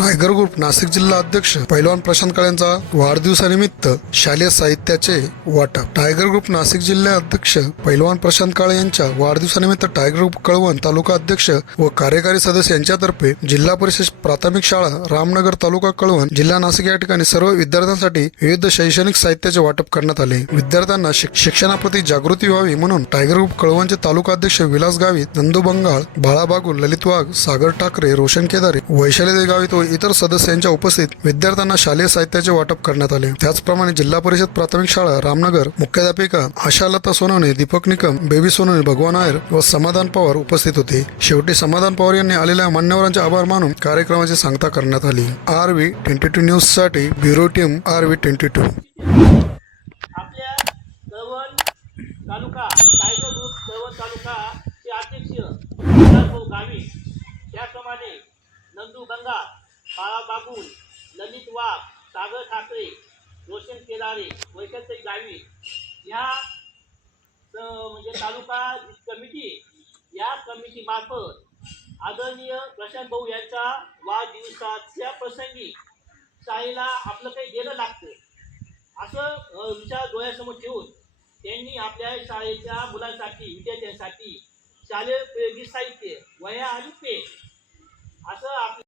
Tiger group Nashik जिल्हा अध्यक्ष पैलवान प्रशांत काळेंचा वाढदिवसानिमित्त शालेय साहित्याचे वाटप. टायगर ग्रुप नाशिक जिल्हा अध्यक्ष पैलवान प्रशांत काळे यांच्या वाढदिवसानिमित्त टायगर ग्रुप कळवण तालुका अध्यक्ष व कार्यकारी सदस्य यांच्यातर्फे जिल्हा परिषद प्राथमिक शाळा रामनगर तालुका कळवण जिल्हा नाशिक या ठिकाणी सर्व विद्यार्थ्यांसाठी विविध शैक्षणिक साहित्याचे वाटप करण्यात आले. विद्यार्थ्यांना शिक्षणाप्रती जागृती व्हावी म्हणून टायगर ग्रुप कळवणचे तालुका अध्यक्ष विलास गावित नंदू बंगाळ बाळा बागुल ललित वाघ सागर ठाकरे रोशन केदारे वैशालीदेवी गावित व इतर सदस्यांच्या उपस्थित विद्यार्थ्यांना शालेय साहित्याचे वाटप करण्यात आले. त्याचप्रमाणे जिल्हा परिषद प्राथमिक शाळा रामनगर मुख्याध्यापिका आशालता सोनवणे दीपक निकम बेबी सोनवणे भगवान आयर व समाधान पवार उपस्थित होते. शेवटी समाधान पवार यांनी आलेल्या मान्यवरांचे आभार मानून कार्यक्रमाची सांगता करण्यात आली. आर व्ही ट्वेंटी टू न्यूजसाठी bureau team R V twenty two. Taluka tiger group अध्यक्ष गावी. त्याप्रमाणे नंदू गंगा बाळा बागुल ललित वाघ सागर ठाकरे रोशन केदारे वैशंतई गावी ह्या म्हणजे तालुका कमिटी या कमिटीमार्फत आदरणीय प्रशांत भाऊ यांच्या वाढदिवसाच्या प्रसंगी शाळेला आपलं काही देणं लागतं. असं विचार डोळ्यासमोर ठेवून त्यांनी आपल्या शाळेच्या मुलांसाठी विद्यार्थ्यांसाठी शालेय साहित्य वह्या आणि पेन असं आपल्या